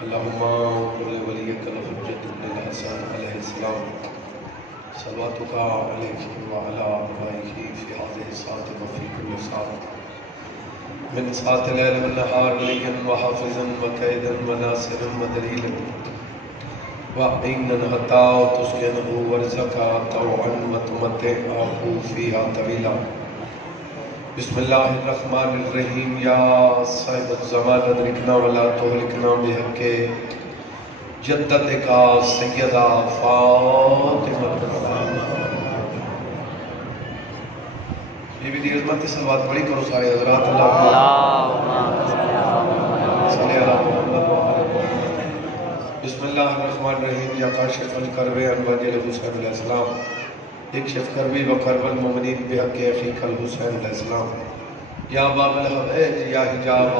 اللہم قل ولیک الحجۃ ابن الحسن علیہ السلام صلواتک علیہ وعلی آبائہ فی هذه الساعة وفی کل ساعة من ساعة الليل والنهار وليا وحافظا وكيدا وناصرا ودليلا وعينا حتى تسكنه ورزقا طوعا وتمتعه فيها طويلا بسم الله الرحمن الرحيم يا صاحب الزمان ادركنا ولا تهلكنا بحق جدتك سيدة فاطمة یہ بھی دی عظمت صلوات بڑی کرو سارے حضرات اللہم صلی اللہ محمد بسم اللہ الرحمن الرحیم یا کاشف الکرب عن وجہ حسین علیہ السلام اکشف کربی و کرب المؤمنین بحق اخیک الحسین علیہ السلام یا باب الحبیج یا حجاب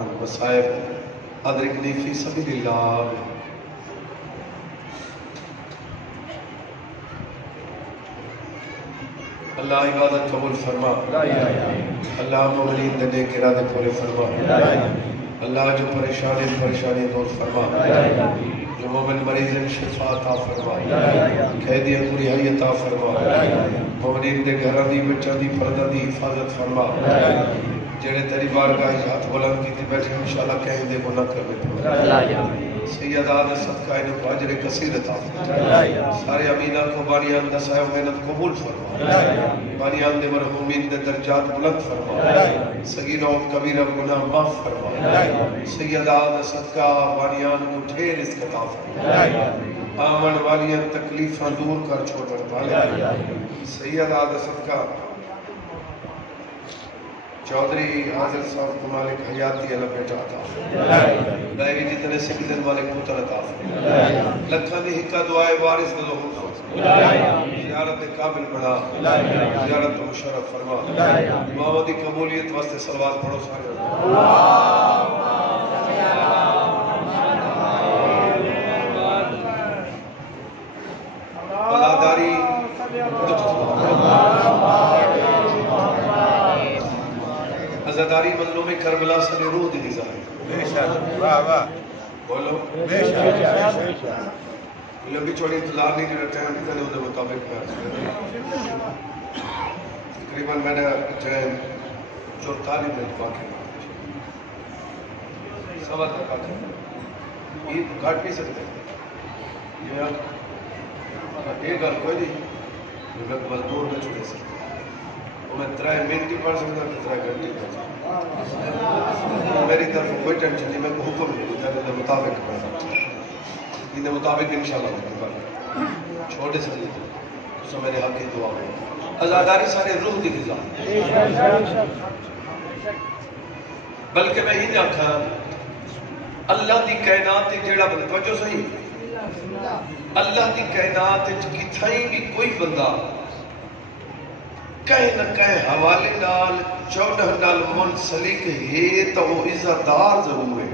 المصائب ادرکنی فی سبیل اللہ اللہ عبادت قبول فرما اللہ مومنین دے نیک ارادے پورے فرما اللہ جو پریشانی دور فرما جو مومن مریض شفا عطا فرما قیدی پوری حی عطا فرما مومنین دے گھراں دی بچاں دی پردہ دی حفاظت فرما جڑے تیری بارگاہ ہاتھ بلند کیتے بیٹھے انشاءاللہ کہیں دے گناہ کر بیٹھے سید آدھے صدقہ انہوں کو عجر کثیر عطا فرما سارے امینہ کو بانیان دا صاحب محنت قبول فرما بانیان دے مرحومین دے درجات بلند فرما صغیرہ و کبیرہ گناہ معاف فرما سید آدھے صدقہ بانیان کو ڈھیر اس عطا فرما آمن والیاں تکلیفاں دور کر چھوڑ والے سید آدھے صدقہ چودھری حاضر صاحب کو مالک حیاتی اللہ بیٹا عطا دائری جتنے سکدن والے پتر عطا لکھا دی حکا دعائے وارث دلو زیارت قابل بنا زیارت مشرف فرما محمدی قبولیت واسطے صلوات پڑھو سارے عزاداری عزاداری مظلوم کربلا سے روح دی غذا ہے بے شک واہ واہ بولو بے شک لمبی چوڑی انتظار نہیں جو ٹائم کرنے ہوتے مطابق تقریباً میں نے ٹائم 44 منٹ باقی سوا تک باقی یہ گھٹ بھی سکتے ہیں ایک گل کوئی نہیں میں مزدور میں چھوڑے سکتے میں 3 منٹ پڑھ سکتا ہوں 3 گھنٹے پڑھ سکتا میری طرف کوئی ٹینشن نہیں میں کو حکم نہیں دیتا ہے مطابق پڑھ سکتا ان مطابق انشاءاللہ چھوڑے سکتے تو میرے حق کی دعا ہے عزاداری سارے روح دی غذا بلکہ میں ہی دیکھا اللہ دی کائنات جیڑا بندہ توجہ صحیح اللہ دی کائنات کتھائیں بھی کوئی بندہ کہیں نہ کہیں حوالے نال 14 نال منسلک ہے تو وہ عزتدار ضرور ہے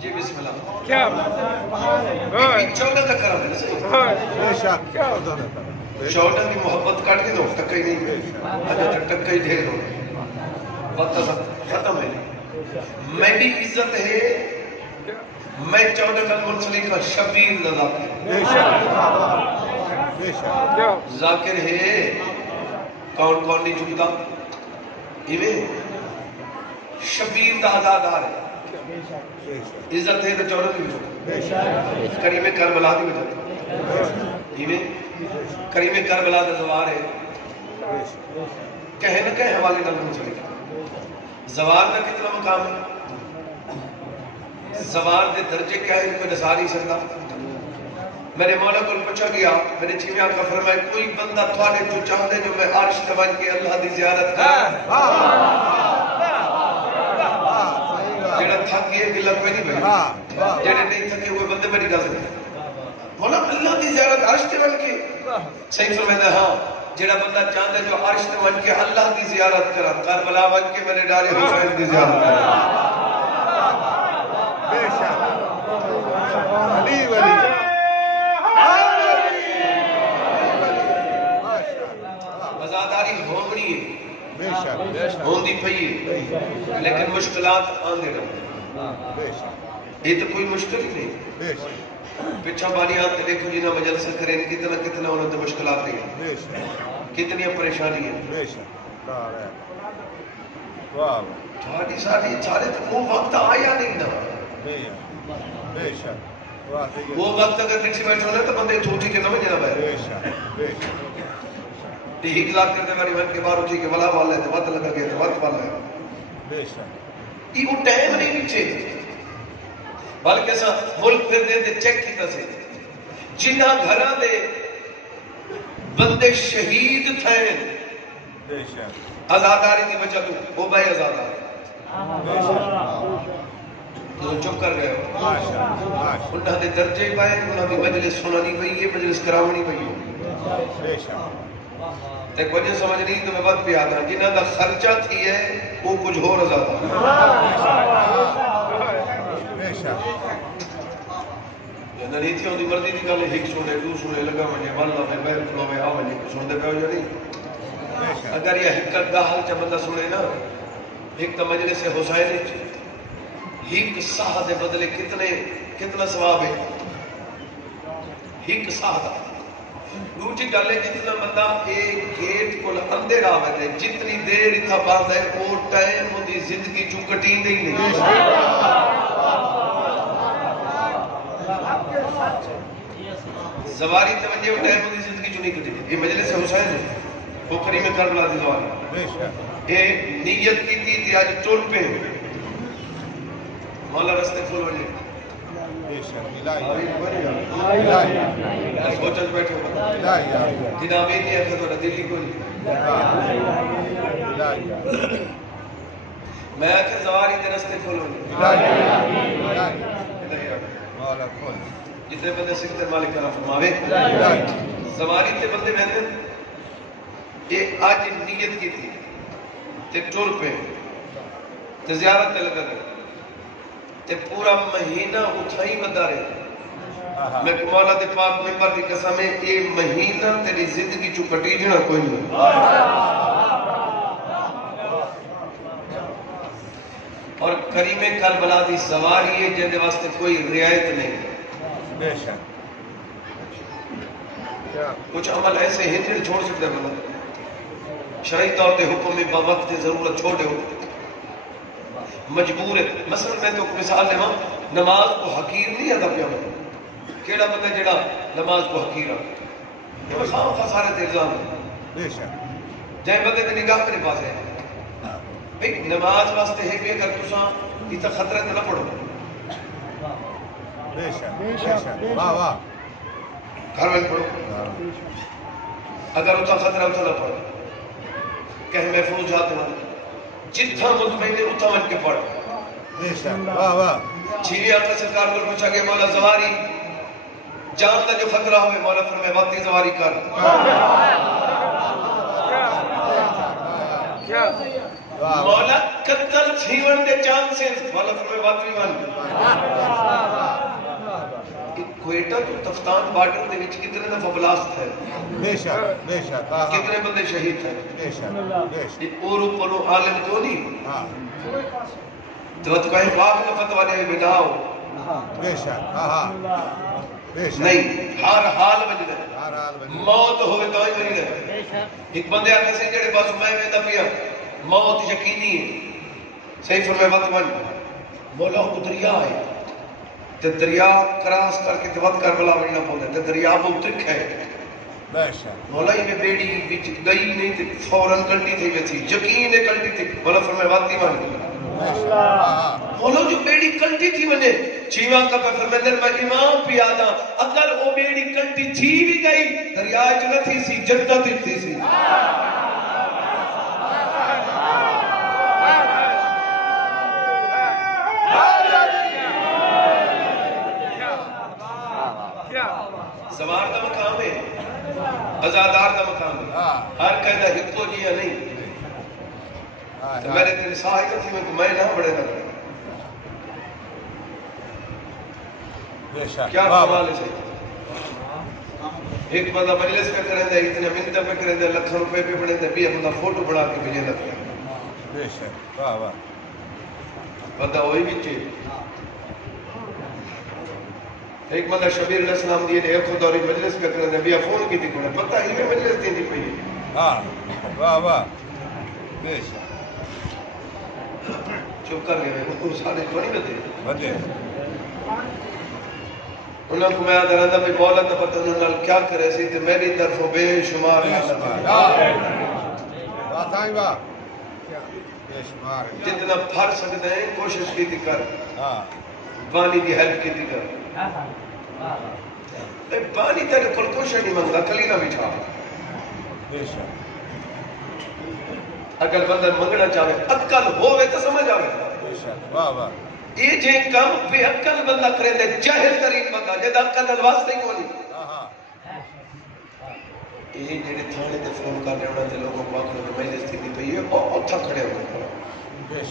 جی بسم اللہ کیا 14 تک کرا دے صحیح 14 کی محبت کٹ دی دو ٹکا ہی نہیں اجا تک ٹکا ہی ڈھیر ہو وقت ختم ہے میری عزت ہے میں 14 نال منسلک کا شبیر ذاکر ذاکر ہے کون کون نہیں جھکتا ایویں شبیر دا عزادار ہے عزت ہے تو 14 کی جھکتا کریم کربلا دی وجہ ایویں کریم کربلا دا زوار ہے کہیں نہ کہیں حوالے نال منسلک زوار دا کتنا مقام ہے زوار دے درجے کیا ہے ان کو نظار نہیں سکتا میرے مولا کو پوچھا گیا میں نے چیمیاں کا فرمایا کوئی بندہ تھوڑے جو چاہتے جو میں عرش تبان کے اللہ دی زیارت کریں جیڑا تھک گئے دلہ کوئی نہیں بھائی جیڑے نہیں تھکے ہوئے بندے میری گل سکتے مولا اللہ دی زیارت عرش تبان کے صحیح فرمائے ہاں جیڑا بندہ چاہتے جو عرش تبان کے اللہ دی زیارت کریں کربلا بن کے میرے ڈالے حسین دی زیارت کریں آزاداری ہونی ہے ہوندی پئی ہے لیکن مشکلات آندے رہے یہ تو کوئی مشکل ہی نہیں پچھا بانی آتے دیکھو جنہ مجلسہ کریں کتنا کتنا انہوں نے مشکلات ہیں کتنی پریشانی ہیں تھوڑی سارے تو وہ وقت آیا نہیں نا وہ وقت اگر نکسی بیٹھ ہونا تو بندے تھوٹی کے نمیں جنہ بیٹھ ایک لاکھ کرتے باری بہن کے بار اٹھی کہ ولا والا ہے تو وقت لگا گیا تو وقت والا ہے یہ وہ ٹائم نہیں نیچے بلکہ ایسا ملک پھر دے چیک کیتا سے جنہ گھرہ دے بندے شہید تھے آزاداری کی وجہ تو وہ بھائی آزاداری تو چپ کر گئے ہو انہاں دے درجے پائے انہاں دی مجلس سنانی پئی ہے مجلس کرامنی پئی ہے ایک وجہ سمجھ نہیں تو میں بات پہ آتا ہوں جنہاں دا خرچہ تھی ہے وہ کچھ ہو رضا تھا نہیں تھی ہوندی مردی دی گالے ہک سونے دو سونے لگا مجھے والا میں بیل کھلو میں آوے نہیں سن دے پہ ہو جانی اگر یہ حکت دا حال چا بندہ سنے نا ایک تا مجلس حسین ہک ساہ دے بدلے کتنا ثواب ہے ہک ساہ دا دوسری گالے جتنا بندہ ایک گیٹ کو اندر آوے دے جتنی دیر اتھا باندھ ہے وہ ٹائم ہوندی زندگی جو کٹین دے نہیں زواری توجہ و ٹائم ہوندی زندگی جو نہیں کٹی یہ مجلس حسین ہے بکری میں کربلا دی زواری یہ نیت کی تھی آج ٹول پہ مولا رستے کھول وجہ سوچت بیٹھو جنہا میں نہیں ہے تو دلی کو نہیں میں آکھر زواری دے رستے کھولو جتنے بندے سکتر مالک کرا فرماوے زواری تے بندے بہنے یہ آج نیت کی تھی تے ٹور پہ تے زیارت تے لگا گئے تے پورا مہینہ اٹھائی بدا رہے میں مولا دے پاک ممبر دی قسم ہے یہ مہینہ تیری زندگی چو کٹی جنا کوئی نہیں اور کریم کربلا دی سواری ہے جن واسطے کوئی رعایت نہیں کچھ عمل ایسے ہیں جن چھوڑ سکتے ہیں شرعی طور تے حکم میں وقت ضرورت چھوڑے ہو مجبور ہے مثلا میں تو مثال لے نماز کو حقیر نہیں ادا پیا کیڑا بندہ جڑا نماز کو حقیر ہے یہ خام خسارے تے الزام ہے جائے بندے تے نگاہ میرے پاس ہے بھئی نماز واسطے ہے بھی اگر تساں یہ تا خطرہ تے نہ پڑھو گھر میں پڑھو اگر اتھا خطرہ اتھا نہ پڑھو کہ محفوظ جاتے ہیں جتھا مطمئن ہے اتھا من کے پڑھ چھیوی آنکہ سرکار کو پوچھا کہ مولا زواری جانتا جو خطرہ ہوئے مولا فرمائے وقتی زواری کر مولا قتل چھیون دے چانسز مولا فرمائے وقتی من کوئٹہ تو تفتان بارڈر دے وچ کتنے دفعہ بلاسٹ ہے کتنے بندے شہید ہیں اورو پرو عالم کو نہیں تو کہیں پاک میں فتوہ نے بھی بناؤ نہیں ہر حال میں نہیں موت ہوئے تو ہی نہیں رہے ایک بندے آگے سے جڑے بس میں پیا موت یقینی ہے صحیح فرمائے وقت من مولا کو دریا ہے تے دریا کراس کر کے وقت کربلا وڑنا پوندا تے دریا بہت ترک ہے مولا یہ بیڑی وچ گئی نہیں تے فوراً کلٹی تھی ویسی یقین ہے کلٹی تھی مولا فرمائے واتی مان مولا جو بیڑی کلٹی تھی منے چیوان کا فرمائے میں امام پیادا اگر وہ بیڑی کلٹی تھی بھی گئی دریا چ نہ تھی سی جنت تھی سی سوار دا مقام ہے ازادار دا مقام ہے ہر قیدہ ہتو جیا نہیں تو میرے تین ساہی تھی میں نہ بڑے نہ کرے کیا کمال ہے. ایک بندہ مجلس پہ کریں دے اتنے منتیں پہ کریں دے لکھوں روپے پہ پڑھیں دے بھی بندہ فوٹو بنا کے بھیجے لگتا بندہ وہی بھی چیز. ایک بندہ شبیر علیہ السلام دیئے ایک خود اور مجلس پہ کریں دے بھی فون کی تھی کھوڑے پتہ ہی میں مجلس دی تھی پہی. چپ کر گئے ان کو سارے کو نہیں بتے انہوں کو میں آدھر آدھا بھی مولا تا پتہ انہوں نے کیا کرے سی تے میری طرف بے شمار جتنا پھر سکتے ہیں کوشش کی تھی کر بانی دی ہیلپ کی تھی کر. بانی تیرے کل کوشش نہیں منگا کلی نہ بچھا. اگر بندہ منگنا چاہے عقل ہوئے تو سمجھ آوے. یہ جن کام بے عقل بندہ کرے دے جاہل ترین بندہ جدا عقل الواسطہ ہی کونی. یہ جڑے تھانے تے فون کر رہے ہونا تے لوگوں کو آخر میں مجلس تھی پئی ہے اور اتھا کھڑے ہوئے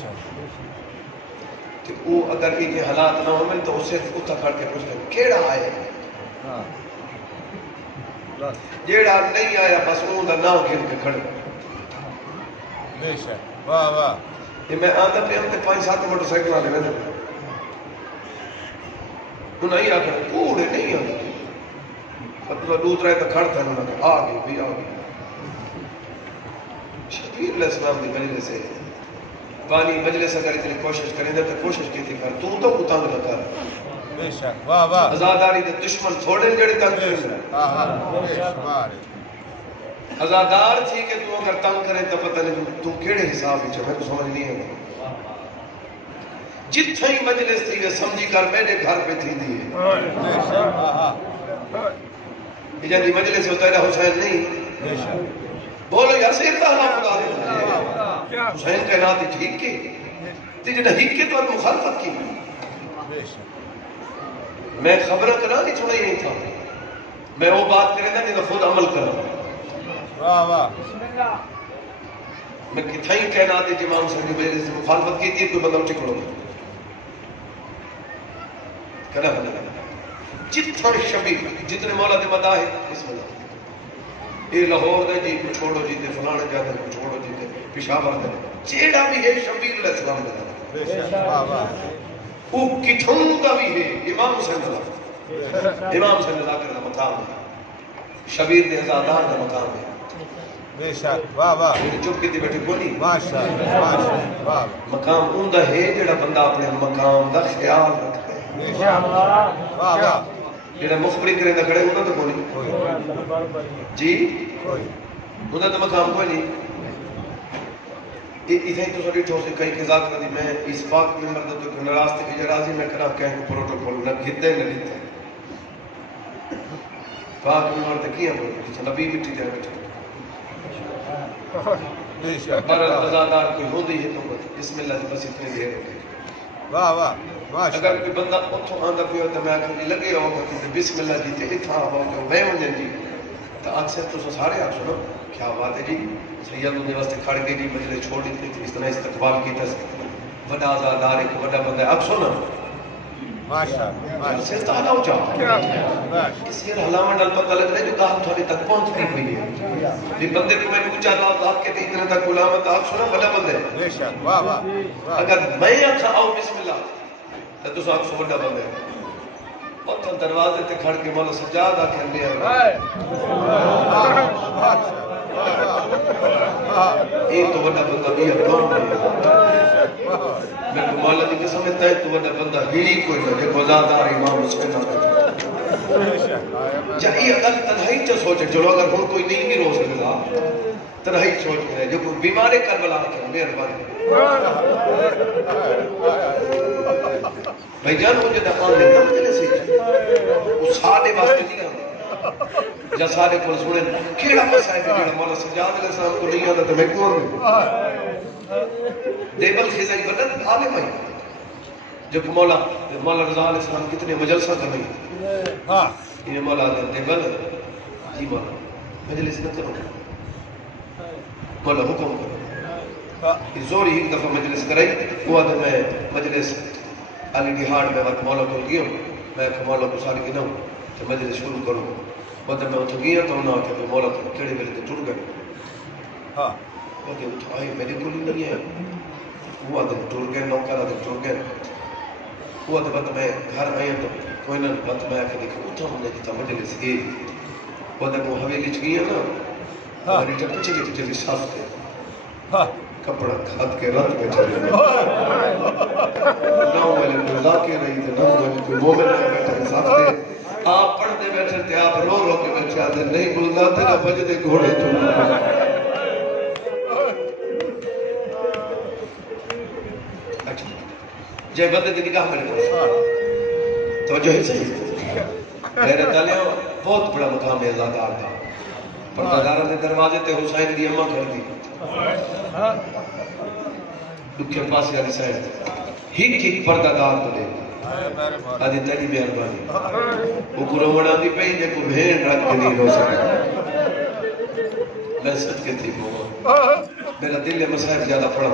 کہ وہ اگر یہ حالات نہ ہوئے تو اسے اتھا کھڑ کے پوچھتے ہیں کیڑا آئے جیڑا نہیں آیا بس انہوں دا نام گھر کے کھڑے. یہ میں آدھا پہ ہم تے 5-7 موٹر سائیکل آنے میں انہوں نہیں آکھا کوڑے نہیں آنے فتوہ دوت رہے تو کھڑتا ہے انہوں نے آگے بھی آگے. شبیر علیہ السلام دی مجلس سے بانی مجلس اگر اتنی کوشش کریں تو کوشش کی تھی کر تو کتانگ نہ کر. ازاداری دے دشمن تھوڑے جڑے تنگ کریں ازادار تھی کہ تو اگر تنگ کریں تو پتہ نہیں تو کیڑے حساب ہی چھو میں کو سمجھ نہیں ہے. جتھا ہی مجلس تھی وہ سمجھی کر میرے گھر پہ تھی دیئے جن دی مجلس ہوتا ہے حسین نہیں بولو یا سیر کا اللہ خدا دے حسین کا ناتی ٹھیک کی تی جنہ ہی کے تو مخالفت کی. میں خبرہ کرا نہیں چھوڑا ہی نہیں تھا میں وہ بات کریں گا جنہ خود عمل کرا. میں کتھا ہی کہنا آتی امام صاحب کی مجلس مخالفت کی تھی کوئی بندہ ٹکڑو کہنا بندہ جتنا شبیر جتنے مولا دے مداح ہے اس مداح یہ لاہور دے جی کو چھوڑو جی دے فلانے جاتے کو چھوڑو جی دے پشاور دے چیڑا بھی ہے شبیر علیہ السلام دے وہ کتھوں دا بھی ہے امام حسین امام حسین اللہ کا مقام ہے شبیر دے ازادار دا مقام ہے. چپ کی تھی بیٹھے بولی مقام اندہ ہے جڑا بندہ اپنے مقام دا خیال رکھتے ہیں جڑا مخبری کریں دا کھڑے انہوں تو کوئی جی انہوں تو مقام کوئی نہیں. اتھے تو سوڑی ٹھو سے کئی قضاء کر دی میں اس پاک میں مردہ تو کنہ راستے کی جرازی میں کرا کہیں کو پروٹوکول نہ گھتے نہ لیتے پاک میں مردہ کیا بولی نبی مٹی جائے بیٹھے پر ازادار کوئی ہو دی ہے تو بسم اللہ سے بس اتنے دیر ہو گئی. اگر کوئی بندہ اتھو آندہ کوئی ہوتا میں آگے لگے ہوگا کہ بسم اللہ جیتے اتھا ہوگا میں منجن جی تو اکثر تو سارے آپ سنو کیا بات ہے جی سید انہیں واسطے کھڑ کے جی مجلس چھوڑ دیتے تھے اس طرح استقبال کی تھا بڑا ازادار ایک بڑا بندہ ہے اب سنو سلطہ ہلاؤ چاہو اس یہ حلامہ ڈال پتہ لگ رہا ہے جو کہا تھوڑی تک پہنچ نہیں ہوئی ہے یہ بندے کو میں نے اونچا لاؤ کے اتنے تک علامت آپ سنا بڑا بندے اگر میں اکھا آؤ بسم اللہ تو آپ سو بڑا بندے اور تو دروازے تے کھڑ کے مولا سجاد آکھر لیا یہ تو بڑا بندہ بھی اپناؤں میں کو مولا دی قسم ہے تو بڑا بندہ ہی کوئی نہ جو گزادار امام حسین جہی اگر تنہائی چا سوچے چلو اگر ہوں کوئی نہیں بھی رو سکتا تنہائی سوچ کے جو کوئی بیمارے کربلا کے میر بانی بھائی جان مجھے دفعان دیتا مجھے سی وہ سارے واسطے نہیں آنے جا سارے کو سنے کیڑا پیسا ہے کہ مولا سجاد علیہ السلام کو نہیں آتا تو میں کون ہوں دیبل خیزائی بدن آلے بھائی جب مولا رضا علیہ السلام کتنے مجلسہ کر رہی یہ مولا دیبل جی مولا مجلس نہ کرو مولا حکم کرو زوری ایک دفعہ مجلس کرائی وہ آدھے میں مجلس علی ڈیہاڑ میں وقت مولا کو گیا میں کہ مولا کو ساری گنا تو مجلس شروع کروں وہ تو میں اتو گیا تو انہوں نے کہ مولا تو کیڑے ویلے تے ٹر گئے ہاں وہ کہ اتو آئی میرے کو نہیں ہے وہ تے ٹر گئے نوکر تے ٹر گئے وہ تے بعد میں گھر آیا تو کوئی نہ بعد میں کہ دیکھو اتو ہم نے کیتا مجلس اے وہ تے وہ حویلی چ گیا نا ہماری جب پیچھے کی چلی صاف تھے کپڑا کھاد کے رات میں چلے نہ والے کوئی لا کے رہی تھے نہ والے کوئی مومن کے بیٹھے صاف تھے آپ پڑھتے بیٹھے تھے آپ رو رو کے بیٹھے آتے نہیں بلنا تھے نہ بجتے گھوڑے تو اچھا جے بدے دی نگاہ میرے پاس توجہ ہی صحیح میرے تعلیم بہت بڑا مقام ہے ازادار کا پردادارہ نے دروازے تے حسین دی اماں کر دی دکھے پاسے علی سائن ہی پردادار تو لے آدھی تیری مہربانی وہ قرآن آدھی پہی جے کو بھین رکھ کے نہیں رو سکتا میں سچ کے تھی میرا دل ہے مسائب زیادہ پڑا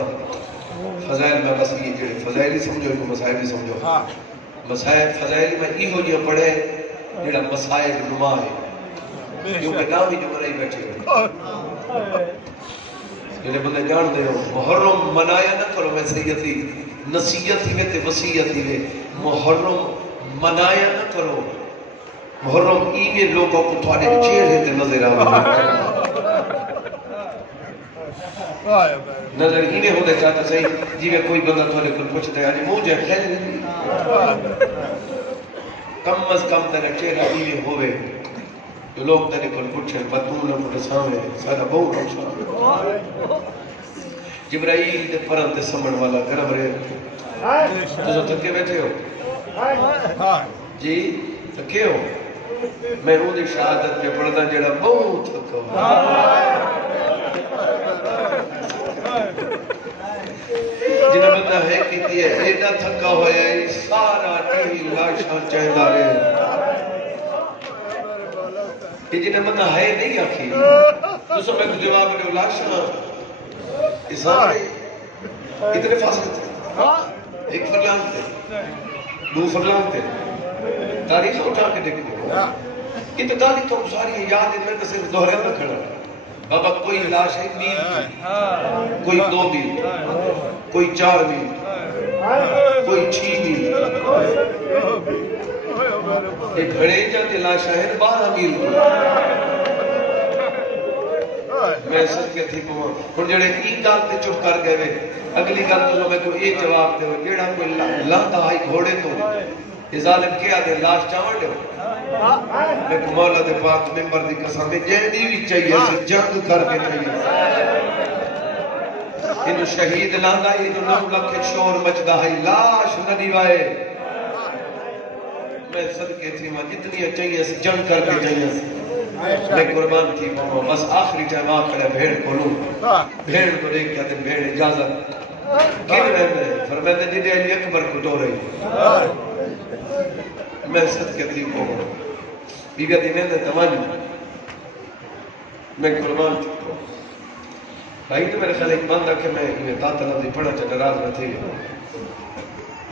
فضائل میں بس یہ جڑے فضائل ہی سمجھو کو مسائب ہی سمجھو مسائب فضائل میں ہی ہو جو پڑھے جڑا مسائب نما ہے کیونکہ نام ہی جو بنائی بیٹھے ہو جنہیں بندے جان دے ہو محرم منایا نہ کرو میں سیدھی نصیحت ہی میں تے وصیت ہی میں محرم منایا نہ کرو محرم اینے لوگوں کو تھوڑے چہرے تے نظر آئے نظر اینے ہوتے چاہتا صحیح جی میں کوئی بندہ تھوڑے کل پوچھتا ہے آجی مجھے خیل نہیں کم از کم تیرے چہرہ اینے ہوئے جو لوگ تیرے کل پوچھیں بدون اپنے سامنے سارا بہت روشن جبرائیل دے پرن تے سمن والا گرم رہے تو جو تھکے بیٹھے ہو جی تھکے ہو میں ہوں دی شہادت میں پڑھتا جڑا بہت تھکا ہو جنہیں بندہ ہے کہتی ہے ایڈا تھکا ہویا ہے سارا ٹیلی لاشاں چاہدہ رہے کہ جنہیں بندہ ہے نہیں آکھی تو سب میں جواب میں لاشاں اسان اتنے فاصلے تھے ایک فرلانگ تھے دو فرلانگ تھے تاریخ اٹھا کے دیکھو اتقالی تو ساری یاد ان میں تو صرف دوہرے میں کھڑا بابا کوئی لاش ہے میل کوئی 2 میل کوئی 4 میل کوئی 6 میل ایک گھڑے جاتے لاشا ہے 12 میل میں سب کے تھی کو اور جڑے ایک گال تے چپ کر گئے اگلی گال تو میں کو ایک جواب دے جیڑا کوئی لاندا آئی گھوڑے تو یہ ظالم کیا دے لاش چاوڑ دے میں کو مولا دے پاک ممبر دی قسم میں جیڑی بھی چاہیے سے جنگ کر کے چاہیے انہوں شہید لاندا ہی تو 9 لکھ شور مچدا ہے لاش ندی وائے میں صدقے تھی ماں جتنی چاہیے سے جنگ کر کے چاہیے سے میں قربان تھی ماما بس آخری ٹائم آ کر بھیڑ کو لوں بھیڑ کو دیکھ کہتے بھیڑ اجازت کن رہتے ہیں فرمائے جنہیں علی اکبر کو دو رہی میں صدقے تھی ماما بیگا دی میں نے تمانی میں قربان تھی بھائی تو میرے خیال ایک بند رکھے میں انہیں تاتلہ دی پڑھا چاہتا راز نہ تھی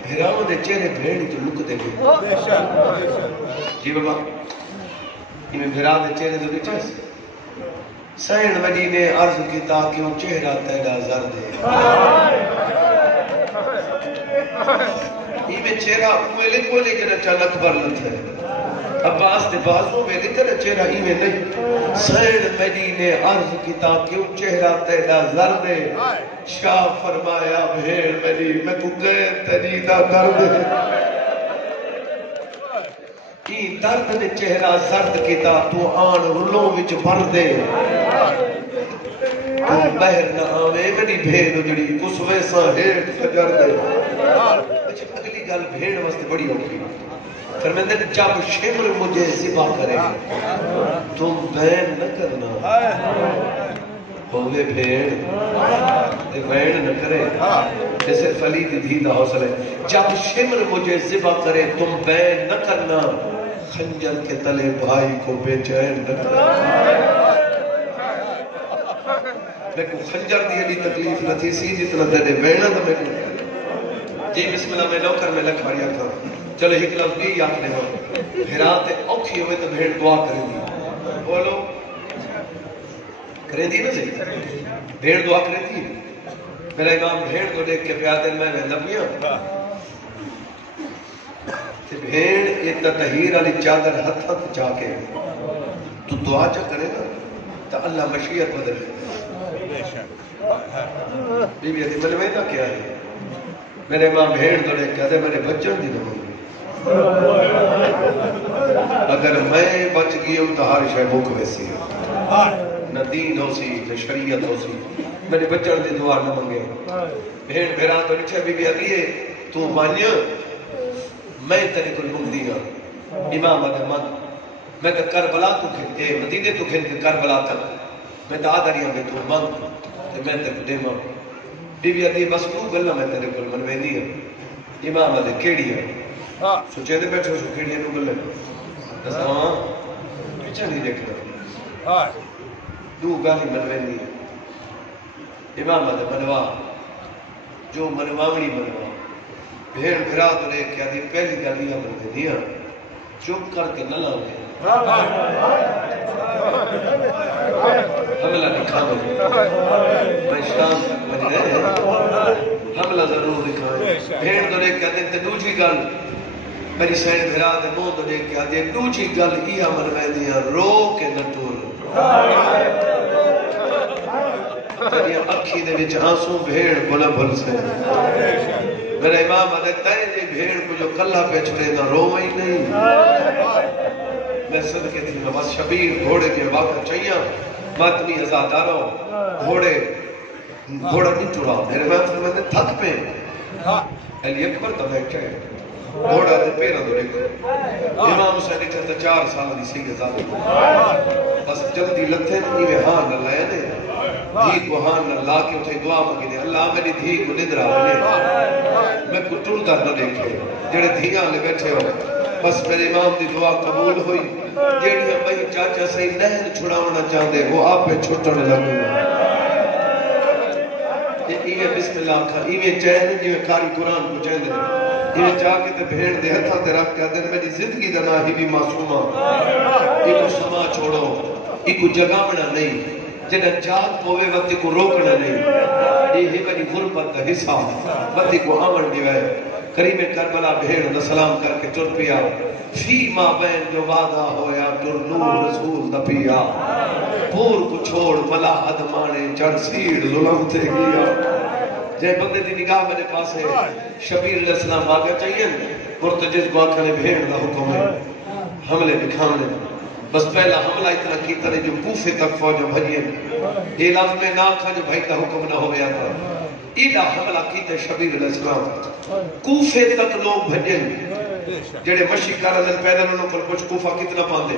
بھیراؤں دے چہرے بھیڑی تو لک دے گئے جی بابا انہیں بھیراؤں دے چہرے تو نیچے سے سین وڈی نے عرض کی تاکیوں چہرہ تیڑا زرد ہے انہیں چہرہ اویلے کو لے کے چل اکبر لت ہے عباس دے بازوں میں لکھر چہرہ انہیں نہیں سین وڈی نے عرض کی تاکیوں چہرہ تیڑا زرد ہے شاہ فرمایا بھیڑ میری میں کو گئے تجیدہ درد ہے کی درد نے چہرہ زرد کیتا تو آن رلوں وچ بھر دے تو بہر نہ آوے میری بھیڑ جڑی کس ویسا ہیٹ فجر دے اگلی گل بھیڑ واسطے بڑی ہوگی فرمیندے جب شمر مجھے ذبح کرے تم بین نہ کرنا ہوئے بھیڑ بین نہ کرے جیسے فلی دی دھیدہ حوصل ہے جب شمر مجھے ذبح کرے تم بین نہ کرنا خنجر کے تلے بھائی کو بے چین نہ کرنا میں کو خنجر دی علی تکلیف نہ تھی سی جتنا دے بینا تھا میں کو جی بسم اللہ میں نوکر میں لکھ بھاریا تھا چلو ایک لفظ بھی یاد لے ہو ہراتے اوکھی ہوئے تو بھیڑ دعا کریں دی بولو کریں دی نا صحیح بھیڑ دعا کریں دی میرا امام بھیڑ کو دیکھ کے پیادے میں لبیاں بھیڑ اتنا تحیر علی چادر ہتھ ہتھ جا کے تو دعا چا کرے گا تو اللہ مشیت بدل لے بی بی عدی ملویدہ کیا ہے میرے ماں بھیڑ تو دیکھ کہتے میرے بچن دی نمو اگر میں بچ گئی ہوں تو ہر شے بھوک ویسی ہے نہ دین ہو سی نہ شریعت ہو سی میرے بچن دی دعا نہ منگے بھیڑ بھیران تو نچھے بی بی عدی ہے تو مانیا میں تیرے کو لوگ دیا امام ادمان میں تو کربلا تو کھنتے مدینے تو کھنتے کربلا تک میں تو آدھریا میں تو مانگ تو میں تیرے کو دے مانگ بی بی عدی بس تو گلہ میں تیرے کو منوے دیا امام ادھے کیڑی ہے سوچے دے بیٹھے ہو کیڑی ہے نو گلہ دستا ہاں پیچھا نہیں دیکھنا دو گالی منوے دیا امام ادھے منوا جو منواوڑی منوا بھیڑ بھرا تو لے کیا دی پہلی گالیاں بندے دیا چپ کر کے نہ لاؤں حملہ لکھا میں شام تک مجھے حملہ ضرور لکھا بھیڑ تو لے کیا دی دوجی گل میری سین بھرا دے مو تو لے کیا دی دوجی گل یہ عمل میں دیا رو کے نٹور تیری اکھی دے وچ آنسو بھیڑ بلا بھل سے میرے امام ادھتا ہے یہ بھیڑ کو جو کلہ پہ چھوڑے نہ رو ہی نہیں میں صدقے تھی میں بس شبیر گھوڑے کے واقع چاہیے ماتمی ازاداروں گھوڑے گھوڑا نہیں چڑھا میرے امام میں نے تھک پہ علی اکبر تو میں چاہے گھوڑا دے پیرہ دو لے امام حسین چلتا 4 سال دی سی کے زیادہ بس جلدی لتھے نہیں میں ہاں نہ لائے نے دھی کو ہاں نہ لا کے اٹھے دعا مگی دے اللہ میری دھی کو ندرہ بنے میں کو ٹول در نہ دیکھے جڑے دھیاں لے بیٹھے ہو بس میرے امام دی دعا قبول ہوئی جیڑی بھائی چاچا صحیح نہر چھڑاونا چاہتے وہ آپ پہ چھٹنے لگے یہ بسم اللہ کھا یہ چہنے جو کاری قرآن کو چہنے یہ جا کے تے بھیڑ دے ہتھا تے رکھ کے دن میری زندگی دنا ہی بھی معصومہ یہ کو سما چھوڑو یہ کو جگامنا نہیں جنہیں جات پوے وقت کو روکنا نہیں یہ میری غربت کا حصہ وقت کو آمن دیوائے کریم کربلا بھیڑ دا سلام کر کے چل پیا فی ما بین جو وعدہ ہویا گر نور رسول دا پیا پور کو چھوڑ ملا ادمانے چڑھ سیڑ ظلم تے گیا جے بندے دی نگاہ میرے پاس ہے شبیر علیہ السلام آگیا چاہیے مرتجز کو آکھنے بھیڑ دا حکم ہے حملے دکھانے بس پہلا حملہ اتنا کیتا ہے جو کوفے تک فوجہ بھجئے یہ لفظ میں نہ کھا جو بھائی تا حکم نہ ہو گیا تھا ایڈا حملہ کیتا ہے شبیر علیہ السلام کوفے تک لوگ بھجئے جڑے مشی کارا دن پیدا انہوں پر کچھ کوفہ کتنا پاندے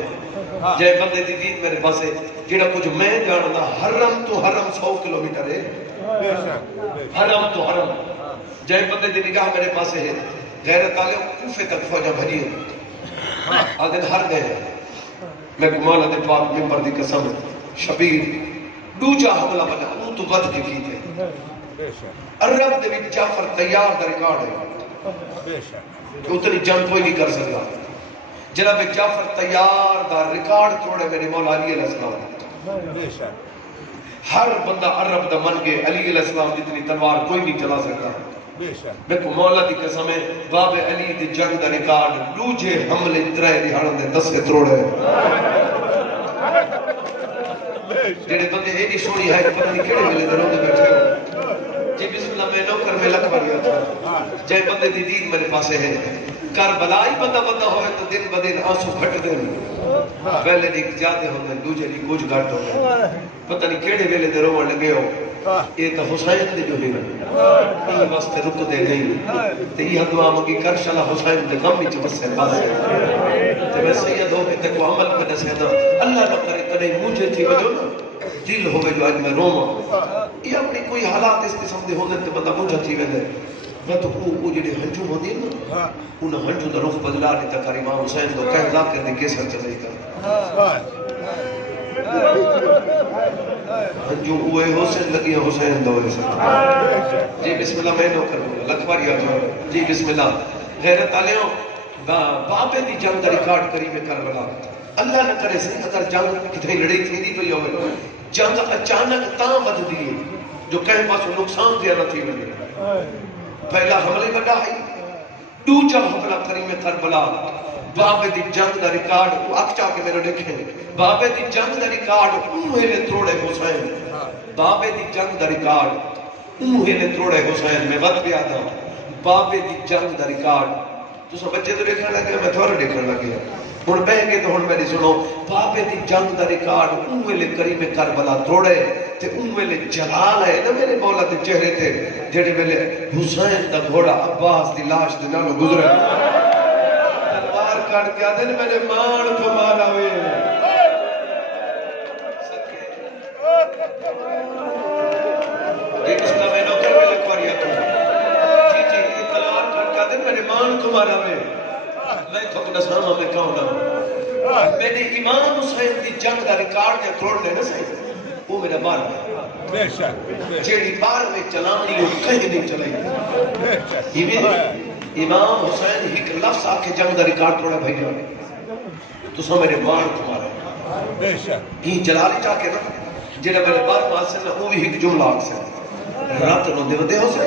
جائے بندے دی دید میرے پاس ہے جڑا کچھ میں جاننا حرم تو حرم 100 کلومیٹر ہے حرم تو حرم جائے بندے دی نگاہ میرے پاس ہے غیرت آلے کوفے تک فوجہ بھجئے آدھن ہر گئے میں مولا دے پاک ممبر دی قسم شبیر دوجا حملہ بنا وہ تو بد کے کی تھے عرب دے بھی جعفر تیار دا ریکارڈ ہے کہ اتنی جنگ کوئی نہیں کر سکتا جناب جعفر تیار دا ریکارڈ توڑے میرے مولا علی علیہ السلام ہر بندہ عرب دا من گئے علی علیہ السلام جتنی تلوار کوئی نہیں چلا سکتا میں کو مولا دی قسم ہے باب علی دی جنگ دا ریکارڈ دوجے حملے ترائے دہاڑوں دے 10 کے تروڑے جڑے بندے ایڈی سونی ہے کہ پتہ نہیں کیڑے ملے دروں دے بیٹھے ہو جی بسم اللہ میں نوکر میں لکھ بڑھیا تھا جائے بندے دی دید میرے پاسے ہے کربلا ہی بندہ ہوئے تو دن بدن آنسو گھٹ دیں پہلے دی زیادہ ہوندے دوجے دی کچھ گھٹ ہوندے پتہ نہیں کیڑے ویلے دے روڑ لگے ہو یہ تو حسین دے جو ہی یہ واسطے رک دے گئی تو یہ دعا مگی کرشلہ حسین دے غم وچ بسے پاسے تو میں سید ہو کے تے کو عمل میں دسے نا اللہ نہ کرے کدے مجھے تھی وجہ نا دل ہوئے جو آج میں روما یہ اپنی کوئی حالات اس قسم دے ہوندے تو بندہ مجھے تھی وجہ میں تو وہ جڑے ہنجو ہوندی نا انہاں ہنجو دا رخ بدلا لیتا کر امام حسین تو کہہ لا کر دے کیسر چلے گا ہنجو ہوئے حسین لگی حسین دورے سے جی بسم اللہ میں نو کر لکھ بار یا جی بسم اللہ غیرت آلیوں بابے دی جنگ دا ریکارڈ کریم کربلا اللہ نہ کرے سی اگر جنگ کتنی لڑائی تھی دی پئی ہوئے جنگ اچانک تاں ود دی جو کہیں پاسوں نقصان زیادہ تھی وجہ پہلا حملے بڑا ہے دوجا حملہ کریم کربلا بابے دی جنگ دا ریکارڈ اک چاہ کے میرے لکھیں بابے دی جنگ دا ریکارڈ اوہے تھوڑے حسین بابے دی جنگ دا ریکارڈ اوہے تھوڑے حسین میں ود پیا دا بابے دی جنگ دا ریکارڈ تو سب بچے تو دیکھنے لگے میں تھوڑا دیکھنے لگے ہن بہ کے تو ہن میری سنو بابے دی جنگ دا ریکارڈ اوہے کریم کربلا تھوڑے تے اوہے جلال ہے نا میرے مولا دے چہرے تے جڑے ویلے حسین دا گھوڑا عباس دی لاش دے نالوں گزرے تلوار کٹ کے آدھے میرے مان کو مارا ہوئے ایک اس کا میں نوکر میں لکھواری آتا ہوں جی یہ تلوار کٹ کے آدھے میرے مان کو مارا ہوئے میں تو اپنا سامہ میں کہوں گا میں نے امام حسین دی جنگ دا ریکارڈ نے توڑ لے نہ صحیح وہ میرا بار میں جیڑی بار میں چلانی ہو کہیں نہیں چلائی امام حسین ایک لفظ آکے جنگ دا ریکارڈ توڑا بھائی جانے تو سو میرے بار تمہارا یہ جلالی چاہ کے نا جیڑا میرے بار پاس سے نا وہ بھی ایک جملہ آگ سے رات نو دے ودے ہو سے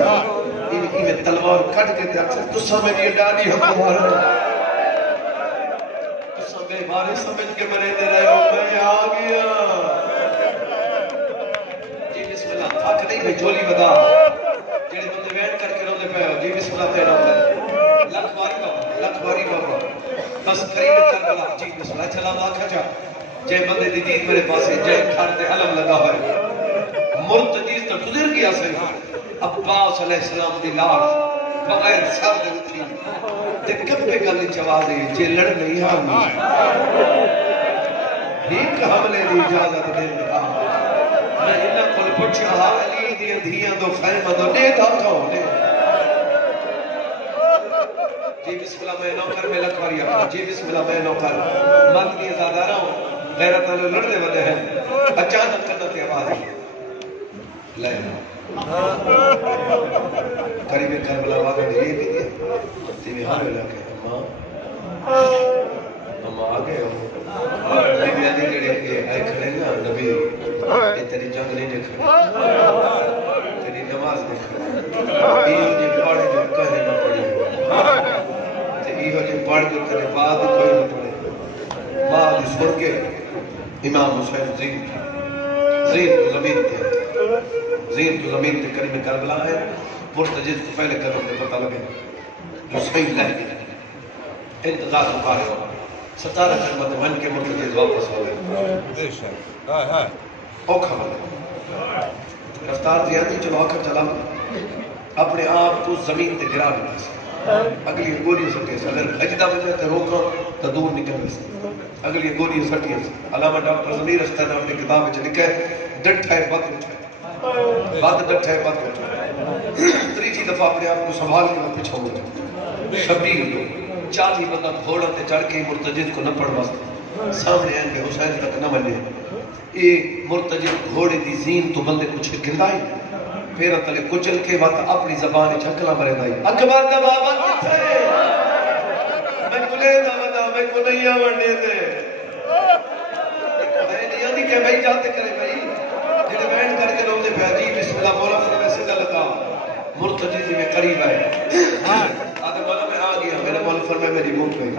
میں تلوار کٹ کے تیاک سے تو سو میری ڈانی ہم تمہارا بارے سمجھ کے میں رہنے رہے ہو میں آ گیا جی بسم اللہ تھاک نہیں بھائی جولی بدا جیڑے بندے وین کر کے روندے پہ ہو جی بسم اللہ پہ روندے لکھ باری بابا بس قریب کربلا جی بسم اللہ چلا آکھا جا جے بندے دی دید میرے پاس ہے جے کھارتے علم لگا ہوئے مرتجیز تو گزر گیا سے عباس علیہ السلام دی لاش بغیر سر دے اٹھی تے کبے گلی چوازے جے لڑ نہیں ہاں ایک حملے دی اجازت دے گا میں انہاں کول پوچھا علی دی دھیاں دو خیمہ دو نے تھا کون نے جی بسم اللہ میں نوکر میں لکھواری آتا جی بسم اللہ میں نوکر مرد کی ازادہ رہا ہوں غیرت اللہ لڑنے والے ہیں اچانک کرنا تے آواز لے قریب کربلا واقع دھیرے بھی دیا تیوی ہر ویلہ کہ ہم آگئے ہو بیبی آدھی جڑے آئے کھڑے گا نبی یہ تیری جنگ نہیں دیکھا تیری نماز دیکھا یہ جی پاڑے جو کہنے نہ پڑی یہ جی پاڑ کے کرے بعد کوئی نہ پڑے بعد سن کے امام حسین زین تو زمین دیا زین تو زمین تے کریم کربلا ہے مرتجز کو پہلے کروں تے پتہ لگے جو صحیح لہ گئے انتظار مقارے ہو 17 کرمت ون کے مرتجز واپس ہو گئے اوکھا بلے رفتار زیادی چلو آکھا چلا اپنے آپ کو زمین تے گرا بھی سے اگلی گولی سکے سے اگر اجدہ بجے تے روکا تو دور نکل سے اگلی گولی سکے سے علامہ ڈاکٹر ضمیر استاد نے اپنی کتاب میں لکھا ہے ڈٹ ہے بد اٹھائے بد ڈٹ ہے بد اٹھائے تریجی دفعہ اپنے آپ کو سنبھال کے میں پیچھا ہو جائے شبیر لوگ 40 بندہ گھوڑا تے چڑھ کے مرتجد کو نہ پڑھ واسطے سامنے آئیں گے حسین تک نہ ملے یہ مرتجد گھوڑے دی زین تو بندے کچھ گندائی پھر تلے کچل کے وقت اپنی زبان چھکلا مرے دائی اکبر دا بابا کتھے میں کلے دا بدا میں کلیاں ونڈے دے میں نہیں آدھی کہ بھائی جاتے کرے بھائی جنہیں بینڈ کر کے لوگ دے پہ عجیب بسم اللہ مولا فرمے سیدھا لگا مرتجد میں قریب آئے آدھے مولا میں آ گیا میرا مولا فرمے میری موت گئی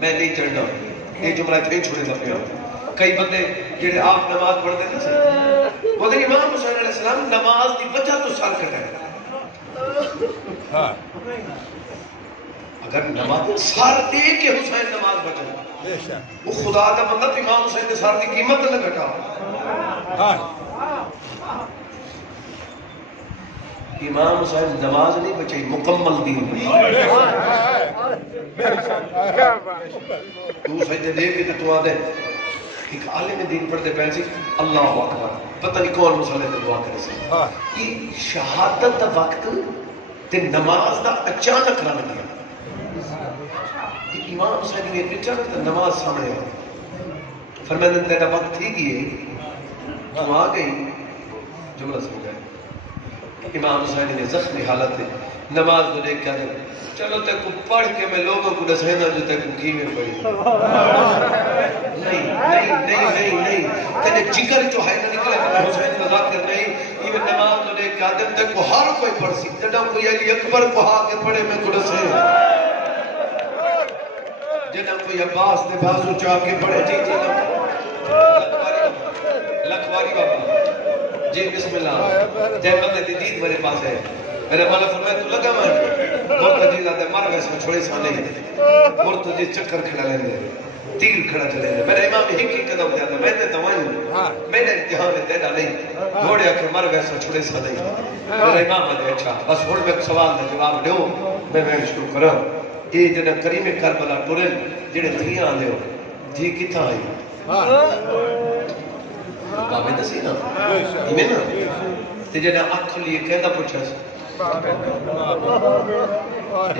میں نہیں چڑھنا یہ جملہ تھے چھوڑے لگے کئی بندے جنہیں آپ نماز پڑھتے ہیں سے وہ دن امام حسین علیہ السلام نماز دی وجہ تو سر کٹے اگر نماز سر دے کے حسین نماز بچے وہ خدا کا بندہ امام حسین کے سر دی قیمت نہ گھٹا امام حسین نماز نہیں بچائی مکمل دین تو سجدے دے کے تو آدھے ایک عالم دین پڑھتے پہنچی اللہ اکبر پتہ نہیں کون مسئلے تے دعا کرے سے یہ شہادت دا وقت تے نماز دا اچانک رن گیا امام حسین نے پچھا تے نماز سامنے آ فرمایا تیرا وقت تھی گئی تو آ گئی جملہ سمجھا امام حسین نے زخمی حالت نماز تو دیکھ کر چلو تے کو پڑھ کے میں لوگوں کو دسینا جو تے کو کی میں پڑھی نہیں نہیں نہیں نہیں نہیں تیرے جگر جو ہے نہ نکلا کہ حسین رضا کر نہیں یہ نماز تو دیکھ کے تے کو ہر کوئی پڑھ سکتا جب کوئی علی اکبر کو ہا کے پڑھے میں کو دسے جنہاں کوئی عباس نے بازو چاہ کے پڑھے جی جی لکھواری بابا جی بسم اللہ جے بندے دی دید میرے پاس ہے میرے مولا فرمایا تو لگا میں مرتجی ذات مر ویسے چھوڑے سانے مرتجی چکر کھڑا لیندے تیر کھڑا چلے دے میرے امام ہی کی قدم دیا تھا میں نے توائیں میرے امتحان میں تیرا نہیں گھوڑے کے مر ویسے چھوڑے سانے میرے امام نے اچھا بس ہوڑ میں سوال دا جواب دیو میں شروع کرا یہ جنہ کریم کربلا ٹورن جڑے دھیاں آنے ہو دھی کتھا آئی بابے دسی نا ہمیں نا تے جنہ آنکھ لیے کہنا پوچھا سی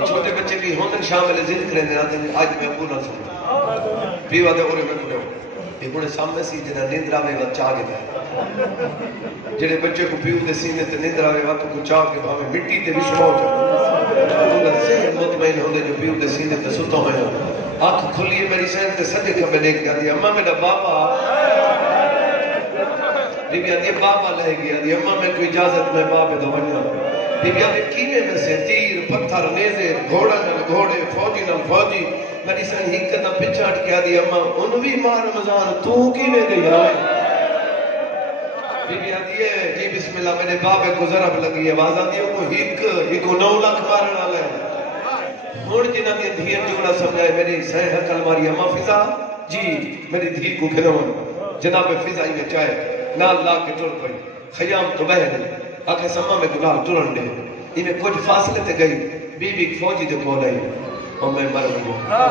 چھوٹے بچے بھی ہوندن شامل ذکر کریں دینا دیں آج میں پورا سنتا پیوا دے اورے میں پڑھو یہ بڑے سامنے سی جنہ نیندرہ میں وقت چاہ گئے جنہ بچے کو پیو دے سینے تے نیندرہ میں وقت کو چاہ کے بھامے مٹی تے بھی شماؤ جائے ذہن مطمئن ہوندے جو پیو دے سینے تے ستا ہوئے آنکھ کھلی میری سین تے سجے کھمے دیکھ گیا دی اممہ میرا بابا بی بی آدھی بابا لے گیا دی اممہ میں کوئی اجازت میں بابے دو بنیا بی بی آدھی کینے میں سے تیر پتھر نیزے گھوڑا نل گھوڑے فوجی نل فوجی میری سین ہی قدم پچھاٹ کیا دی اممہ انوی ماہ رمضان تو کینے گئی آئے بی بی آدھی ہے جی بسم اللہ میرے بابے کو ضرب لگی ہے آواز آدھی کو کو 9 لاکھ مارنا لے ہون جنہ دی دھیر جوڑا سمجھائے میری سین حقل ماری اممہ فضا جی میری دھی کو کھنون جناب فضائی میں چاہے نال لا کے ٹر پڑی خیام تو بہ دے آکھے سما میں گناہ ٹرن دے ہی میں کچھ فاصلے تے گئی بی بی فوجی دے کول آئی اور میں مر گیا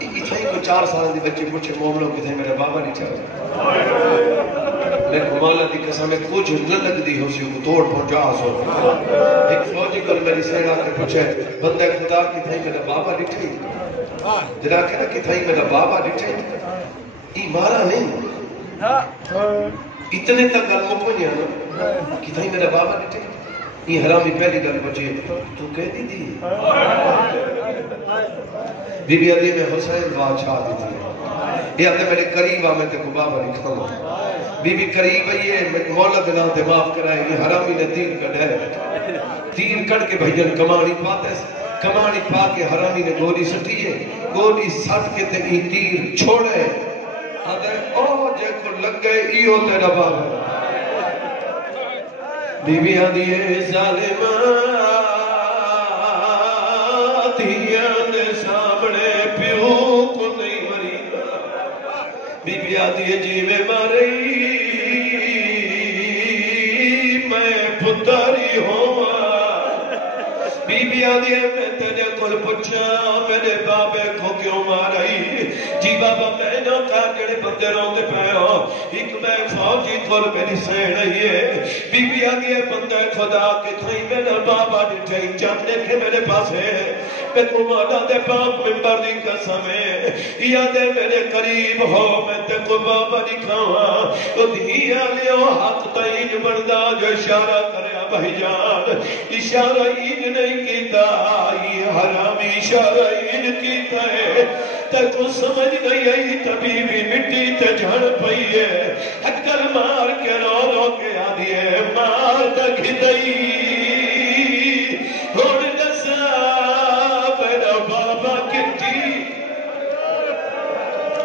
اتھائی کو 4 سال دی بچے پوچھے مومنوں کتھے میرا بابا نہیں چاہتا میں کمالا دی قسم میں کچھ نہ لگ دی ہو سی کو توڑ پہنچا سو ایک فوجی کل میری سیڑا کے پوچھے بندہ خدا کتھائی میرا بابا ڈٹھائی جنا کہنا کتھائی میرا بابا ڈٹھائی ای مارا نہیں اتنے تک گل مکو نہیں آنا کتھائی میرا بابا ڈٹھائی یہ حرامی پہلی گل بچے تو کہہ دی دی بی بی علی میں حسین بادشاہ دی تھی یہ آتے میرے قریب آمیں تے کو بابا لکھا بی بی قریب ہے مولا دنا تے معاف کرائے یہ حرامی نے تیر کڑھے تیر کڑھ کے بھئیان کمانی پاتے کمانی پا کے حرامی نے گولی سٹی ہے گولی سٹ کے تے یہ تیر چھوڑے آتے او جے کو لگ گئے ایو تیرا بابا بی بی آدھیے ظالمہ تیان دے سامنے پیو کو نہیں مرینا بی بی آدھیے جیوے ماری میں پتاری ہوں بی بی آدھیے میں تیرے کل پچھا میرے بابے کو کیوں مارائی جی بابا میں نہ کہا جڑے بندے روندے پہ ہو ایک میں فوجی کل میری سین رہی ہے بی بی آدھیے بندے خدا کے تھائی میرا بابا ڈٹھائی جان دیکھے میرے پاس ہے میں کو مانا دے پاک ممبر دی قسم ہے یادے میرے قریب ہو میں تے کو بابا دکھاواں تو دھیا لیو حق تین بردہ جو اشارہ کرے بھائی جان اشارہ این نہیں کیتا یہ حرامی اشارہ این کیتا ہے تے کو سمجھ نہیں آئی طبیبی مٹی تے جھڑ پئی ہے ہکر مار کے رو رو کے آدھی ہے مار تک دئی ہوڑ دسا میرا بابا کٹی